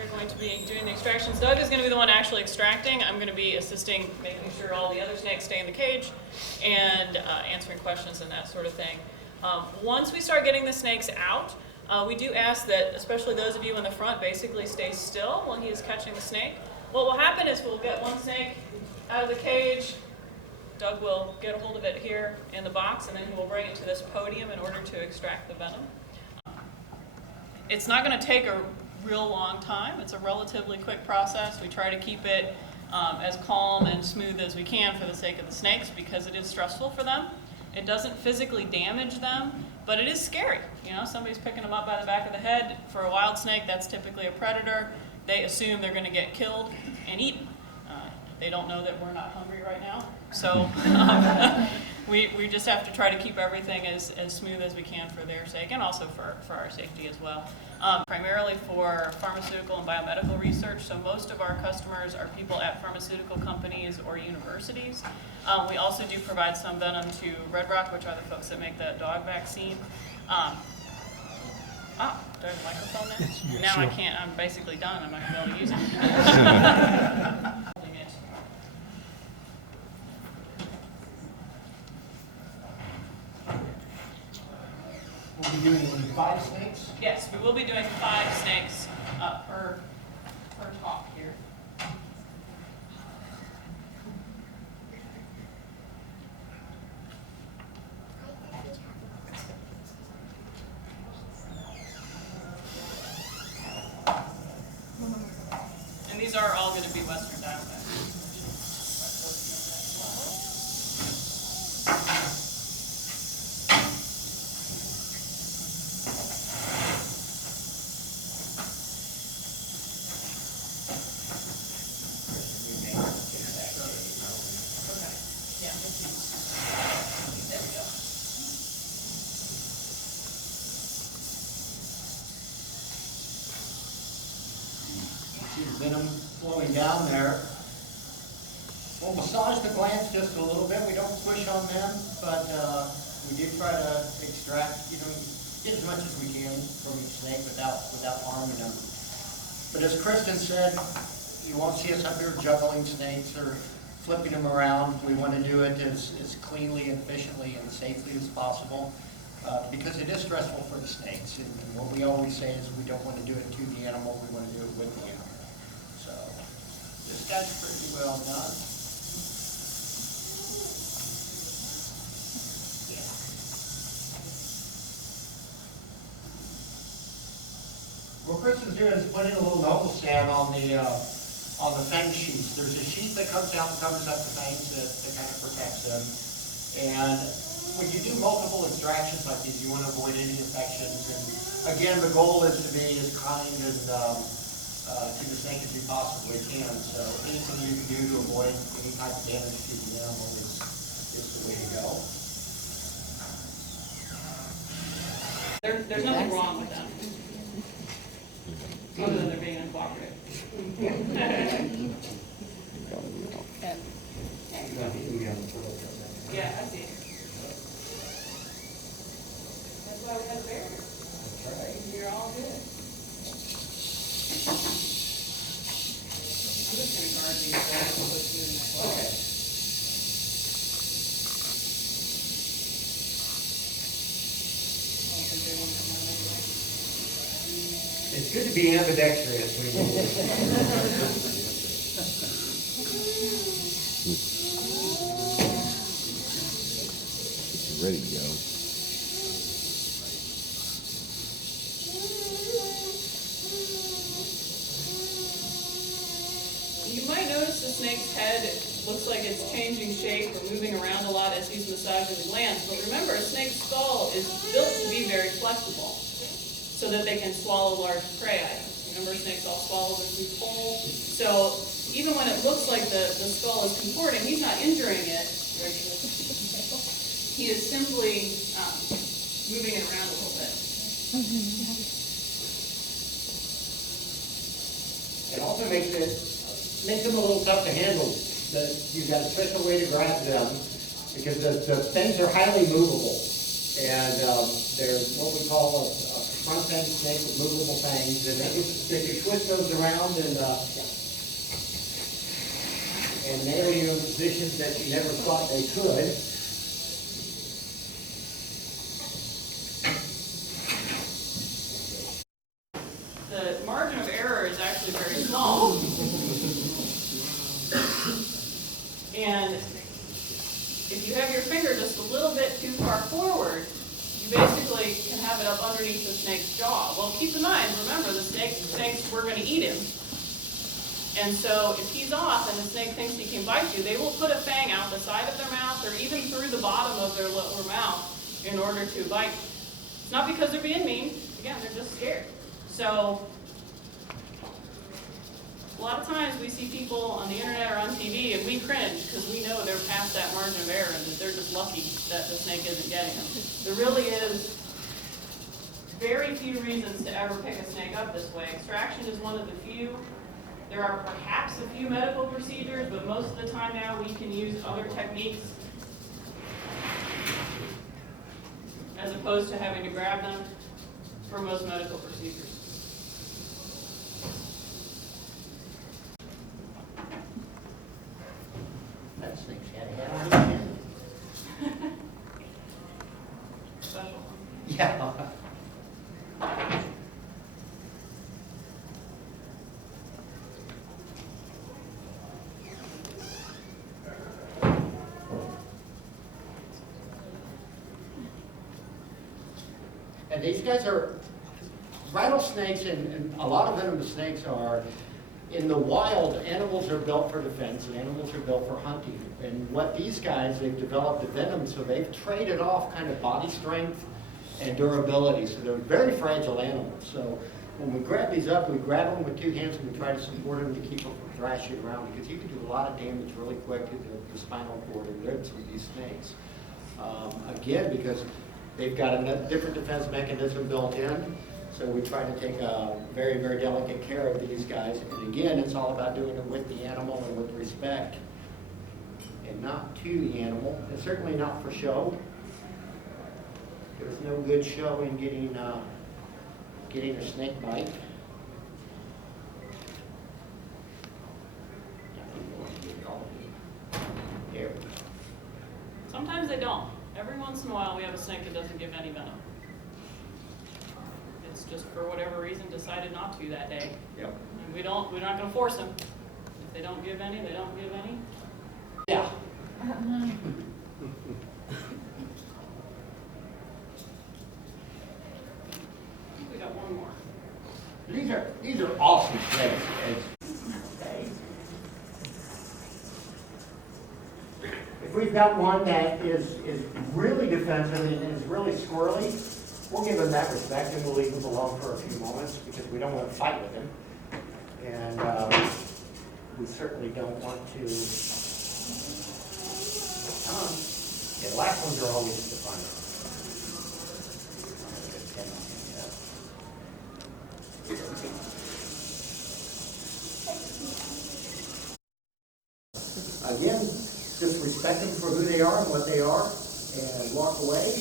We're going to be doing the extractions. Doug is going to be the one actually extracting. I'm going to be assisting, making sure all the other snakes stay in the cage and answering questions and that sort of thing. Once we start getting the snakes out, we do ask that, especially those of you in the front, basically stay still while he is catching the snake. What will happen is we'll get one snake out of the cage. Doug will get a hold of it here in the box, and then he will bring it to this podium in order to extract the venom. It's not going to take a real long time. It's a relatively quick process. We try to keep it as calm and smooth as we can for the sake of the snakes because it is stressful for them. It doesn't physically damage them, but it is scary. You know, somebody's picking them up by the back of the head. For a wild snake, that's typically a predator. They assume they're going to get killed and eaten. They don't know that we're not hungry right now. So we just have to try to keep everything as smooth as we can for their sake and also for our safety as well. Primarily for pharmaceutical and biomedical research. So most of our customers are people at pharmaceutical companies or universities. We also do provide some venom to Red Rock, which are the folks that make the dog vaccine. Do I have a microphone now? Yeah, now sure. I can't. I'm basically done. I'm not going to be able to use it. We'll be doing 5 snakes. Yes, we will be doing 5 snakes per talk here. And these are all going to be Western Diamondbacks. See the venom flowing down there. We'll massage the glands just a little bit. We don't push on them, but we do try to extract, get as much as we can from each snake without harming them. But as Kristen said, you won't see us up here juggling snakes or flipping them around. We want to do it as cleanly, efficiently, and safely as possible. Because it is stressful for the snakes. And what we always say is we don't want to do it to the animal, we want to do it with the animal. So this guy's pretty well done. What Kristen's doing is putting a little noble stand on the fang sheath. There's a sheath that comes down and covers up the fangs that kind of protects them. And when you do multiple extractions like these, you want to avoid any infections. And again, the goal is to be as kind and to the snake as you possibly can. So anything you can do to avoid any type of damage to the animal is the way to go. There's nothing wrong with them, other than they're being uncooperative. Yeah, I see. That's why we have barriers. That's right. You're all good. I'm just gonna guard these guys and put you in that box. Okay. I don't think they want to come out anyway. It's good to be ambidextrous. Ready to go. You might notice the snake's head looks like it's changing shape or moving around a lot as he's massaging the glands. But remember, a snake's skull is built to be very flexible so that they can swallow large prey items. Remember, snakes all swallow their food whole. So even when it looks like the skull is contorting, he's not injuring it. He is simply moving it around a little bit. It also makes them a little tough to handle. You've got a special way to grab them because the things are highly movable, and they're what we call a front fang snake with movable fangs, and they can twist those around and nail you in positions that you never thought they could. The margin of error is actually very small. And if you have your finger just a little bit too far forward, you basically can have it up underneath the snake's jaw. Well, keep in mind, remember, the snakes were going to eat him. And so if he's off and the snake thinks he can bite you, they will put a fang out the side of their mouth or even through the bottom of their lower mouth in order to bite you. It's not because they're being mean. Again, they're just scared. So a lot of times we see people on the internet or on TV and we cringe because we know they're past that margin of error and that they're just lucky that the snake isn't getting them. There really is very few reasons to ever pick a snake up this way. Extraction is one of the few. There are perhaps a few medical procedures, but most of the time now we can use other techniques as opposed to having to grab them for most medical procedures. That snake's had a head on his head. Special one. Yeah. And these guys are, rattlesnakes and a lot of venomous snakes are, in the wild, animals are built for defense and animals are built for hunting. And what these guys, they've developed the venom, so they've traded off kind of body strength and durability. So they're very fragile animals. So when we grab these up, we grab them with two hands and we try to support them to keep them from thrashing around, because you can do a lot of damage really quick to the spinal cord and ribs with these snakes. Again, because they've got a different defense mechanism built in. So we try to take very, very delicate care of these guys. And again, it's all about doing it with the animal and with respect, and not to the animal, and certainly not for show. There's no good show in getting a snake bite. There. Sometimes they don't. Every once in a while we have a snake that doesn't give any venom. It's just for whatever reason decided not to that day. Yep. And we're not going to force them. If they don't give any, they don't give any. Yeah. We got one more. These are awesome snakes. Okay. If we've got one that is really defensive and is really squirrely, we'll give him that respect and we'll leave him alone for a few moments because we don't want to fight with him. And we certainly don't want to. Come on. Yeah, the last ones are always the fun. Again, just respect them for who they are and what they are, and walk away, and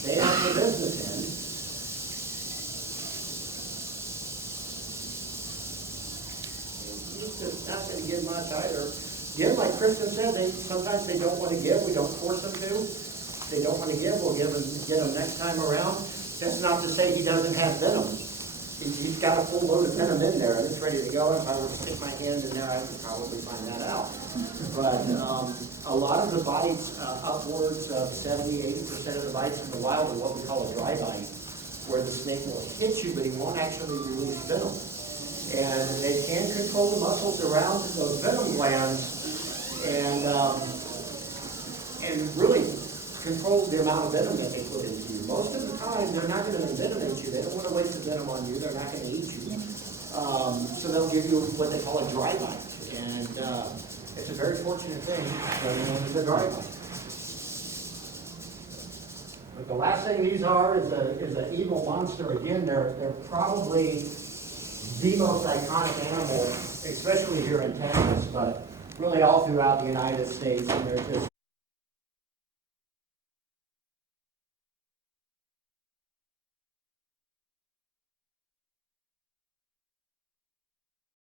stay on the business end. He's just not going to give much either. Again, like Kristen said, sometimes they don't want to give. We don't force them to. If they don't want to give, we'll get them next time around. That's not to say he doesn't have venom. He's got a full load of venom in there, and it's ready to go. If I were to stick my hand in there, I could probably find that out. But a lot of the bites, upwards of 70–80% of the bites in the wild are what we call a dry bite, where the snake will hit you, but he won't actually release venom. And they can control the muscles around those venom glands, and really control the amount of venom that they put into you. Most of the time, they're not going to envenomate you. They don't want to waste the venom on you. They're not going to eat you. So they'll give you what they call a dry bite. And it's a very fortunate thing when it's a dry bite. But the last thing these are is an evil monster. Again, they're probably the most iconic animal, especially here in Texas, but really all throughout the United States. And they're just